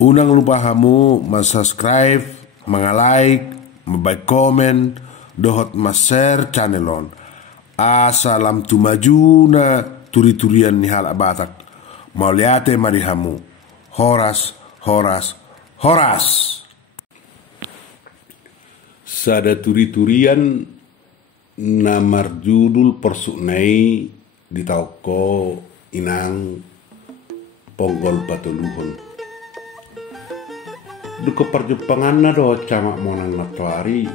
Unang lupa hamu subscribe, like, komen, dohot share channelon. Asalam tumajuna turi-turian ni hal abatak. Mauliate mari hamu. Horas. Sada turi-turian namar judul persuknai di tauko inang ponggol patuluhon. Duko perjupangan na do camak monang natuari.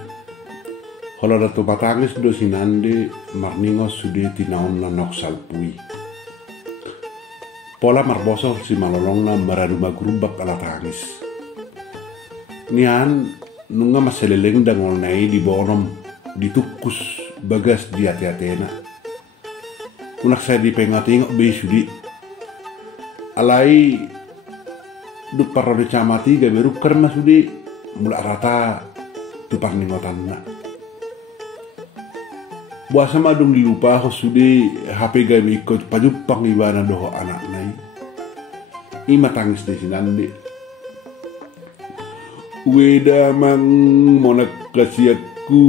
Hola datu batangis do sinande marningos sude tinaon na nok salpui. Pola marbosol si malolong na maraduma gerubak ala tangis. Nian nunga maseleleng dangol nai di bonom ditukus bagas di hati-hatena. Kunak saya dipengatingok be sudi. Alai du parro camati ga beru karma sudi mula rata tu parningotan na. Buasa madung dilupa ho sudi HP ga ikut pajupang ibana doho anak nai. Ima tangis di sinande. Weda mang monak kasiatku.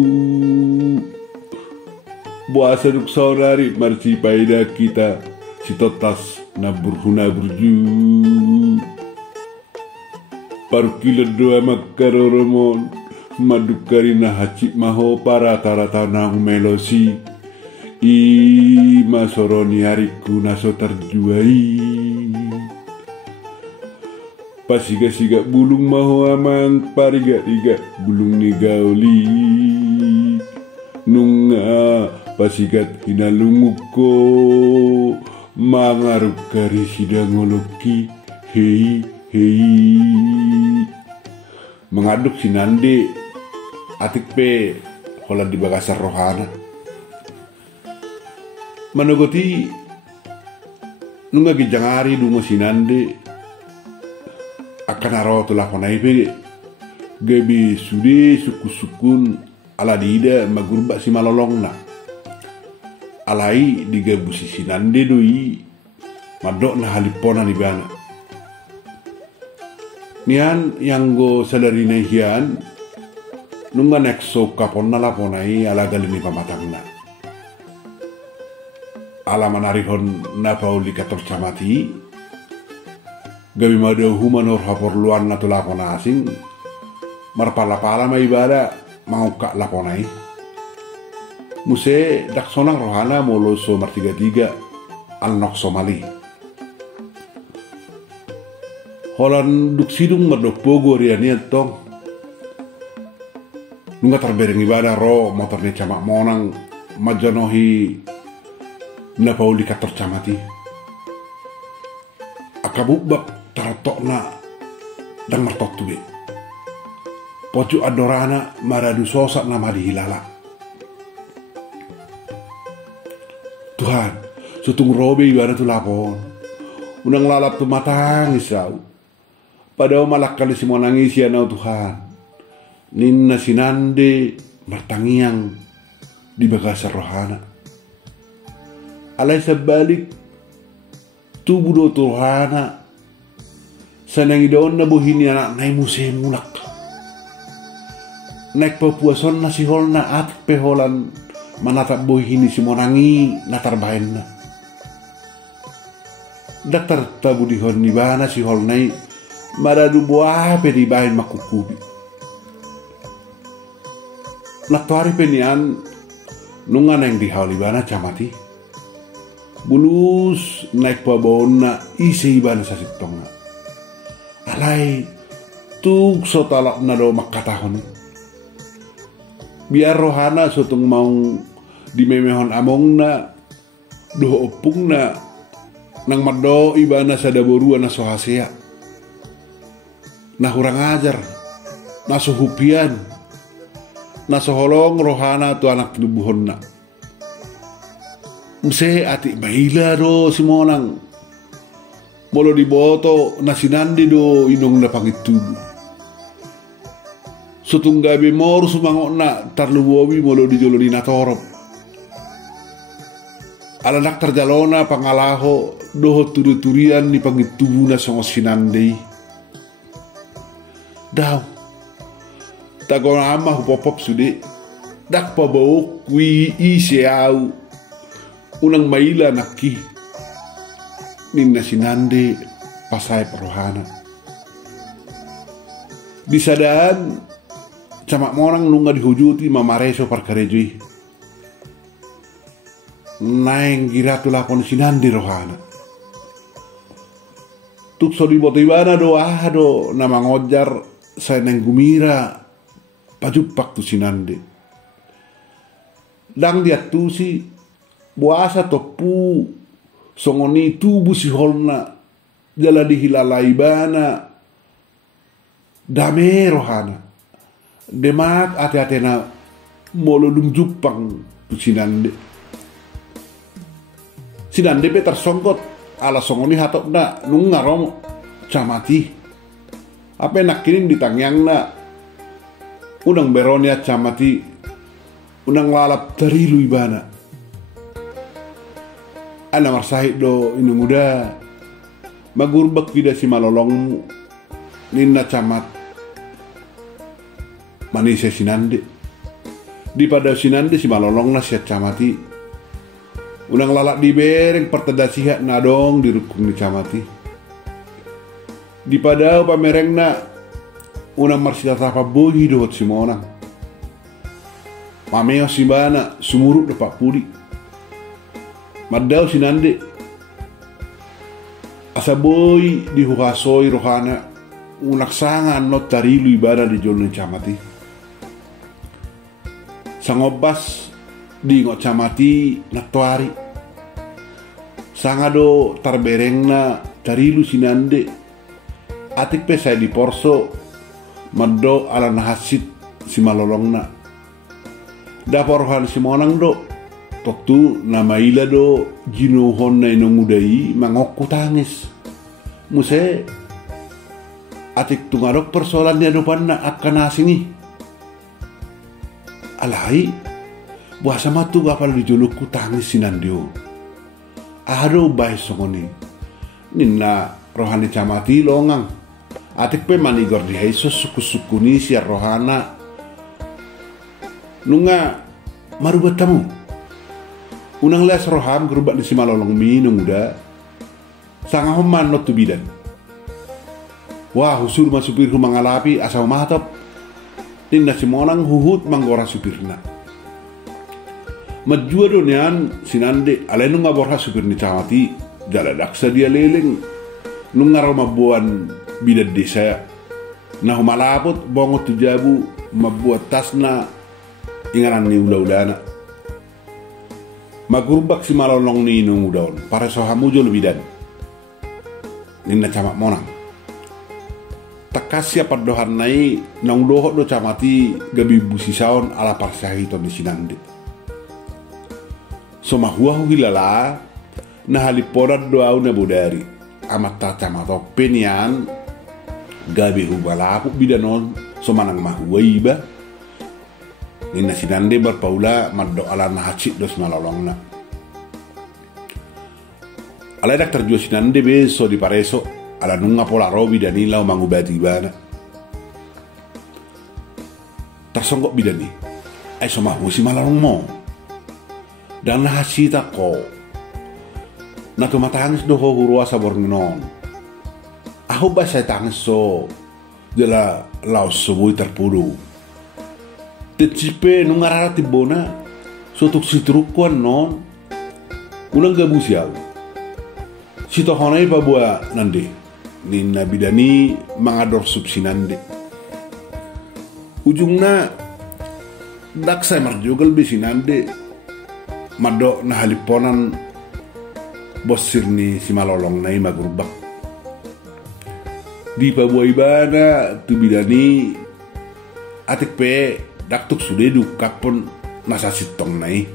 Buasa duk saudari marci paida kita si totas na burhuna burju. Parkila doa makaroromon madukari na hacik maho para tarata na melosi i masoroni hariku naso terjuai pasiga-siga bulung maho amang pariga-iga bulung ni gauli nunga pasigat hinalunguko mangaruk kari sidangoloki hei mengaduk sinande atik pe hola di bagasar rohana manogoti nunga gijangari dungo sinande akan aro tulah konai pe gabi sude suku-sukun ala dida magurba si malolong na alai digabusi sinande doi madok na halipona ni bana nian yang go salarina hian nunga nekso kapon na laponai ala galini pamatang na ala manarihon na pauli kator camati gabi mado humanor haporluan na tulapon asing marpala-pala may ibada mau kak laponai muse daksonang rohana molo so martiga-tiga alnok somali holan duk sidung merdok pogo rianian tong nunga terbereng ibadah ro motornya camak monang majanohi na pauli kator camati akabubak tarotok na dan martok tuwe pocu adorana maradu sosak nama dihilala Tuhan sutung robe ibadah tu lapon unang lalap tu matang isau padahal malak kali semua nangis ya nau Tuhan ninna sinande martangiang di bagasar rohana alai sebalik tubuh do Tuhana sanangi daon na buhini anak nai musim mulak naik papuason na sihol na at peholan manatap buhini si monangi natar bahen na daktar tabu dihon ni bana sihol nai maradu buah pe di bahen makukubi natuari penian nunga neng di haulibana camati bulus naik pabona isi ibana sasitong alai tuk sotalak na do makatahon biar rohana sotung mau di memehon among na doh opung na nang mado ibana sadaboruan na sohasea nah kurang ajar nah suhupian nah soholong rohana tu anak tubuhon na mse ati baila do si monang molo di boto na sinandi do inong na pangitubu sutunggabe mor sumangok na tarluwowi molo di jolo di natorop alanak terjalona pangalaho doho turi-turian ni pangitubu na songos sinandi Daw. Tago ama hupopop sude. Dak pabao kui isiau. Unang maila naki. Ninna sinande pasay parohana. Bisadaan camak morang nunga dihujuti mamareso parkarejui. Naeng giratu lakon sinandi rohana. Tuk sodi botibana do nama ngojar saya neng gumira pajupak tu sinandi. Dang dia tu si buasa topu songoni tubuh si holna jala dihilalai bana dame rohana. Demak ate-atena molodum jupang tu sinande. Sinande pe tersongkot ala songoni hatok na nung ngarom camati. Apa nak kirim ditangyang na unang beronia camati unang lalap dari luibana. Ana marsahid do inu muda magurbak vida si malolong ninna camat manise sinande. Di pada sinande si malolong na siat camati. Unang lalak di bereng pertedasihat nadong di rukun di camati. Di pada pamereng na unang marsita tapa bohi dohot si monang. Mameo si bana sumuruk dapat puli. Madau sinande asa boy di huhasoi rohana unaksangan not tarilu ibadah di jolong camati. Sangobas di ngot camati naktuari sangado tarbereng na tarilu sinande atik pe saya di porso maddo ala nahasit si malolong na daporohan si monang do waktu nama ila do jinuhon na inong udai mangokku tangis muse atik tungarok persoalan dia depan na akan asini alai buasa matu kapal di jolukku tangis sinandio. Ado bay songoni. Ninna rohani camati longang. Atik pe manigor di heisos suku-sukuni siar rohana. Nunga marubat tamu. Unang les roham gerubak di simalolong minung da. Sanga homan not tu bidan. Wah husur masupir rumang alapi asal mahatop. Ninna simonang huhut manggora supirna. Majua do nian sinande alai nunga borha supir ni camati jala daksa dia leleng nunga romabuan bidad desa nah malapot bongot tujabu mabuat tasna ingaran ni ula-ulana magurbak si malolong ni nung udaon para sohamujo lebidan ninna camak monang takasya padohan nai nang dohot do camati gabi busi saon ala parsahito di sinande. Soma huahu hilala na haliporat doau na bodari amat tacamato penian gabi hubalaku bidanon soma nang mahuai ba nina sinande berpaula maddo ala na hacit dos malolong na ala dak terjua sinande beso di pareso ala nunga pola robi dan ilau mangubati bana tersonggok bidani ay soma husi malolong mo dan nahasita ko na tumatangis do ho hurua sa bornon aho ba sa tangis so jala laos subuy terpuru tecipe nung ngarara tibona sutuk sitrukuan non ulang gabusiaw sito honay pa buwa nande ni nabidani mangador subsinande ujung na daksay marjugal besinande maddo na haliponan bosir ni si malolong na magrubak di pabuay bana tu bidani atik pe daktuk sudedu kapon nasa sitong nai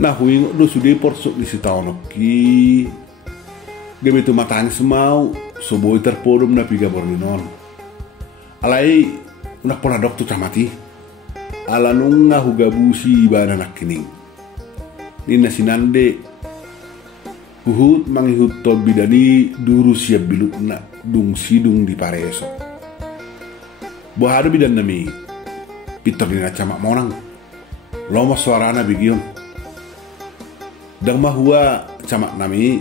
na huing do sude porsuk di sitaonoki gabe tu matang semau soboy terpodum na piga borninon alai unak pona doktu camati ala nunga hugabusi bana nakining nina sinande huhut mangihut to bidani duru siap bilut na dung sidung di pareso Buah ada bidan nami Peter dina camak monang. Lomo suarana bigion. Dang mahua camak nami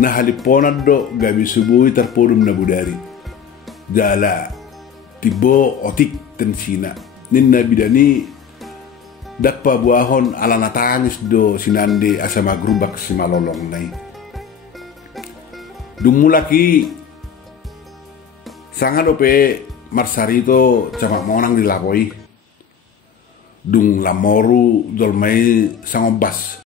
na haliponad do gabi subui terpodum na budari. Jala tibo otik tensina. Ninna bidani dakpa buahon ala natangis do sinande asama grubak si malolong nai. Dumulaki sangat dope marsarito camak monang dilakoi. Dung lamoru dolmai sangobas.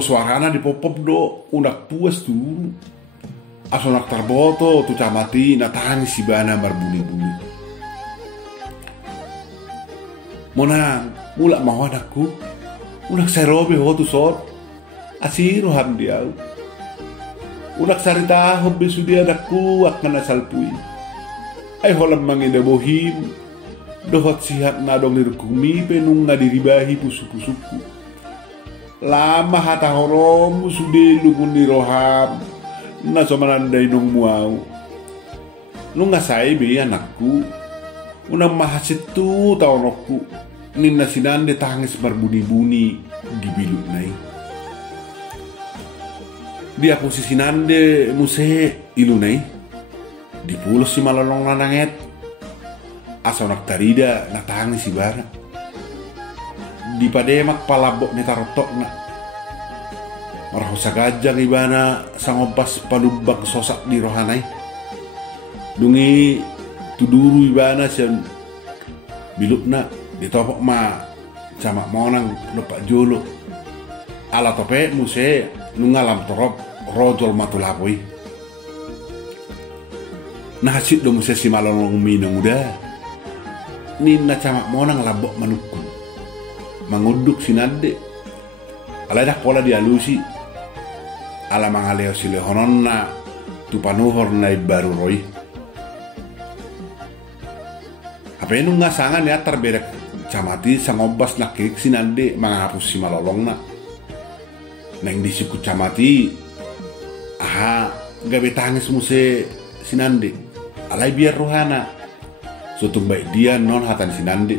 suarana di popop do unak puas tu. Asonak tarboto tu camati na tangis si bana berbunyi-bunyi. Monang mulak mau anakku. Unak serobe ho tu sot. Asiru ham diau. Unak sarita ho besu dia anakku akan asal pui. Ay holam mangina bohim. Dohot sihat nadong nirukumi penung ngadiribahi pusu-pusuku. Lama hata horom sude lugun di roham. Na somananday nung muaw. Nung ngasay be anakku. Unang mahasit tu taonokku. Nina sinande tangis berbuni-buni di bilut nai. Dia aku si sinande muse ilu nai. Di pulos si malalong nananget. Asa nak tarida na tangis si bara. Di pademak palabok ni tarotok na. Maraho sa gajang ibana sangobas palubag sosak di rohanay. Dungi tuduru ibana siya biluk na ditopok ma camak monang lupa jolo. Ala tope muse nungalam torop rojol matulapoy. Nahasit do muse si malolong minang udah. Nina camak monang labok manukun. Manguduk sinade. Ala dah pola dialusi. Ala mangaleo sile honon na tupanuhor na baru roy. Apa nung ngasangan ya terberek camati sangobas na kik sinande mangahapus si malolong na. Neng disiku camati aha gabe tangis muse sinande. Alay biar rohana. Sutung baik dia non hatan sinande.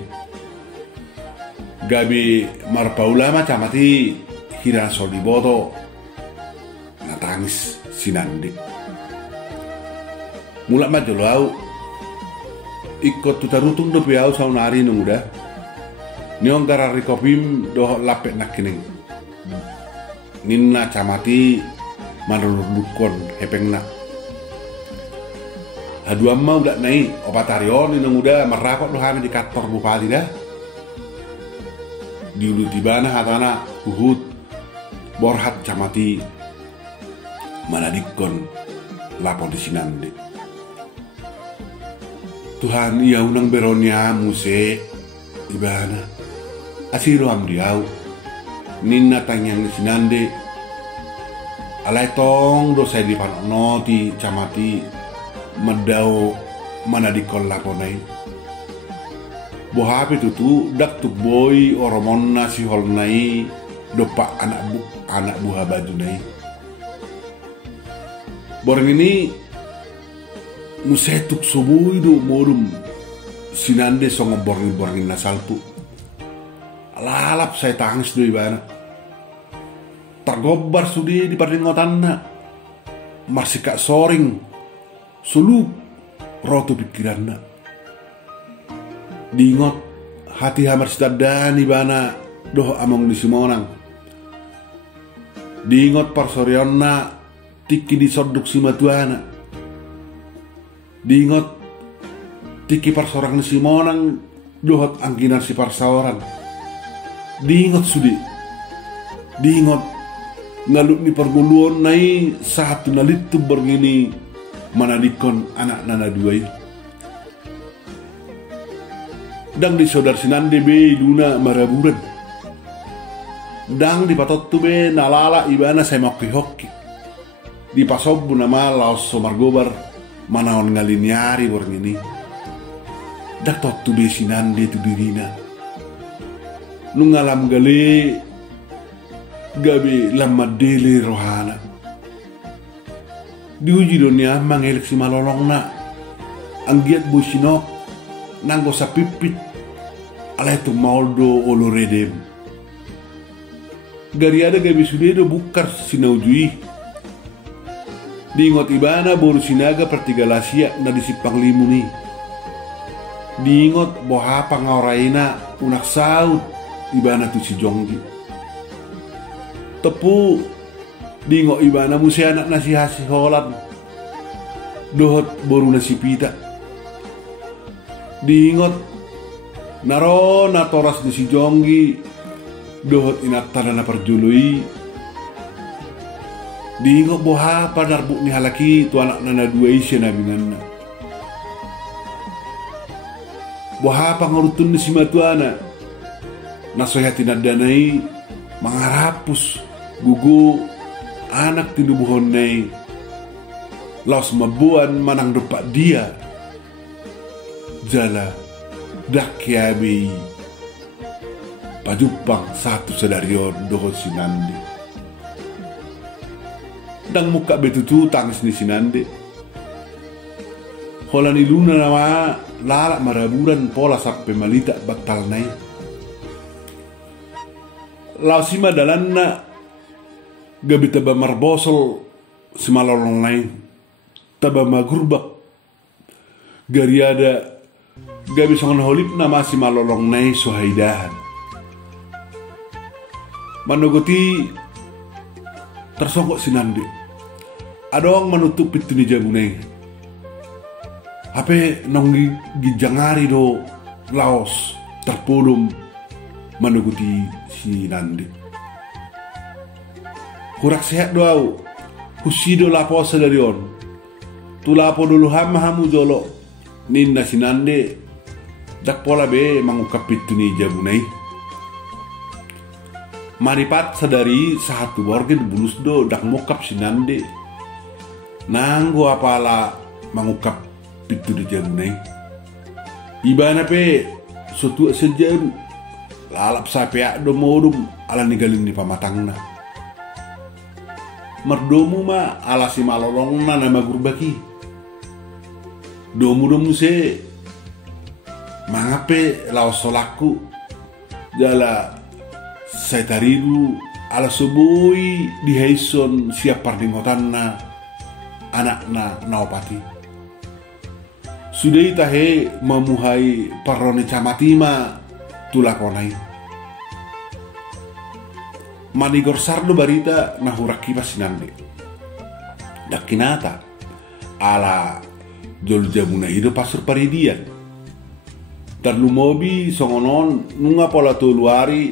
Gabe marpaulama camati hiran soliboto. Tangis sinande. Mulak majolau ikut tutarutung do piau saunari nung udah. Niong garari kopim do lapek nakining. Ninna camati manurut dukon hepeng nak. Hadua mau udah naik obat arion nung udah merakot do hami di kantor bupati dah. Diulu tibana hatana uhud borhat camati manadikon lapor di sinande. Tuhan ia unang beronia muse ibana asiro am diau ninna tanyang di sinande alay tong do saya di panono ti camati medao manadikon laponai bohape tutu dak tuk boy oromon nasi holnai dopak anak buah baju nai. Borang ini musetuk subuh itu morum sinande songo borngin nasalpu. Alalap saya tangis do ibana. Tergobar sudi di pardingotanna. Masih kak soring sulup roto pikiranna. Diingot hati hamar sitadani ibana doh among di simonang. Diingot parsorionna tiki disoduk si matuana. Diingot tiki parsorang si monang dohot angkinar si parsaoran. Diingot sudi. Diingot ngaluk ni perguluan nai satu nalitu bergini manadikon anak nana duai. Dang di saudar sinande be duna maraburan. Dang di patot tu be nalala ibana saya hoki. Di pasob nama laos somargobar manaon ngalinyari borng ini. Datot tu besinande tu dirina. Nungalam gale gabe lamadele rohana. Diuji dunia mangelek si malolong na. Anggiat businok nanggo sa pipit. Alay tu mauldo oloredem. Gari ada gabe sudedo bukar sinaujui. Diingot ibana boru sinaga pertigalasia na disipang limu ni. Diingot boha pangauraina unak saut ibana tu si jonggi. Tepu diingot ibana musi anak nasi hasi holat. Dohot boru nasi pita. Diingot naro na toras di si jonggi. Dohot inatana na perjului. Diingo boha panarbuk ni halaki tu anak nana dua isya na binganna. Boha pangurutun ni si matuana. Nasohati nadanai mangarapus gugu anak tinubuhon nai. Laos mabuan manang depak dia. Jala dak kiabi. Pajupang satu sedarion doho sinandi. Dang muka betutu tangis ni sinande. Holan iluna nama lalak maraburan pola sampai malita batal nai. Lausima dalanna gabi taba marbosol simalolong nai. Taba magurbak gariada gabi songon holip nama simalolong nai suhaidahan. Manogoti tersongkok sinande. Adong menutup pintu ni jagunai. Ape nong gijangari do laos terpulum menuguti sinande. Kurak sehat doau. Husido lapo sedarion. Tu lapo dulu hamu jolo. Ninda sinande. Dak pola be mangukap pintu ni jagunai. Maripat sadari satu borgen bulus do dak mokap sinande. Nanggo apala mangukap pintu di jagunai. Ibana pe suatu sejen lalap sapeak do modum ala nigalin ni pamatangna. Merdomu ma ala si malolongna nama gurbaki. Domu se mangape laos solaku jala saya taridu ala soboi di haison siap pardingotanna anakna naopati. Sudah tahe memuhai parone camatima tulakonai. Manigor sardo barita nahuraki pasinande. Dakinata ala jol jamuna hidup pasur paridian. Tarlumobi songonon nunga pola tuluari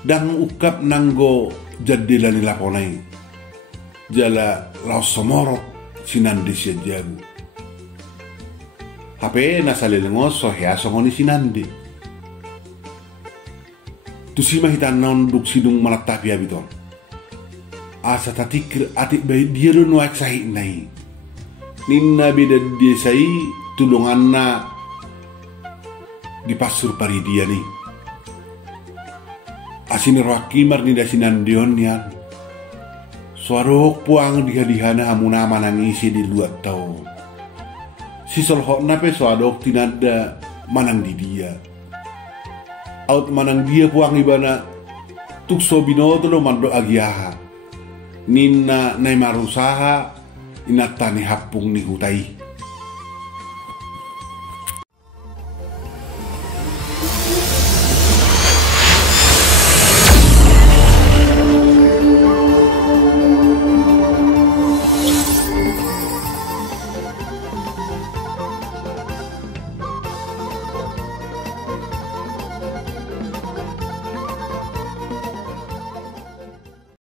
dan ukap nanggo jadilani lakonai. Jala laos somorot sinandi siya jagu. Hape nasalilengos sohya songoni sinandi. Tusima hitan naon duk sidung malatapi abiton. Asa tatikir atik bayi dia do nuak sahi nai. Ninna beda dia sahi tulunganna di pasur paridia ni. Asin rakimar ni dasinandion yan. Suarok puang dihadihana hamuna manangisi di luar tau. Si solhok nape suadok tinada manang di dia. Out manang dia puang ibana tukso binoto lo mando agiaha. Nina nai marusaha inatani hapung ni hutai.